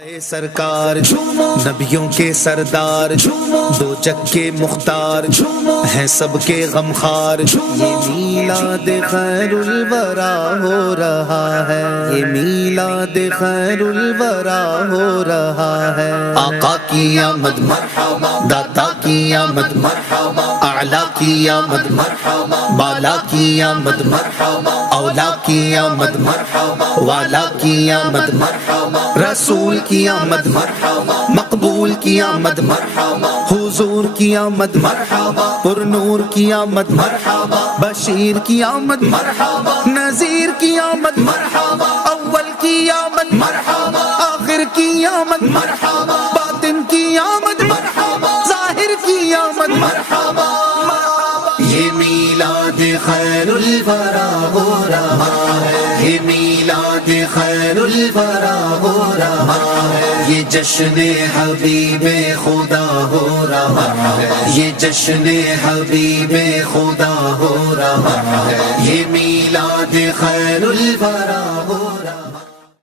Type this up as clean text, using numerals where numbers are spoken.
اے سرکار نبیوں کے سردار دو جگ کے مختار ہیں سب کے غمخوار یہ میلاد خیر الورا ہو رہا ہے یہ میلاد خیر الورا ہو رہا ہے آقا کی آمد مرحبا داتا کی آمد مرحبا اعلیٰ کی آمد مرحبا بالا کی آمد مرحبا اولا کی آمد مرحبا والا کی آمد مرحبا رسول کی آمد مرحبا مقبول کی آمد مرحبا حضور کی آمد مرحبا پر نور کی آمد مرحبا بشیر کی آمد مرحبا نذیر کی آمد مرحبا اول کی آمد مرحبا آخر کی آمد مرحبا باطن کی آمد مرحبا ظاہر کی آمد مرحبا یہ میلاد خیر الورا ہو رہا ہے یہ میلاد خیر الورا ہو رہا ہے یہ جشن حبیب خدا ہو رہا ہے یہ جشن حبیب خدا ہو رہا ہے یہ میلاد خیر الورا ہو رہا ہے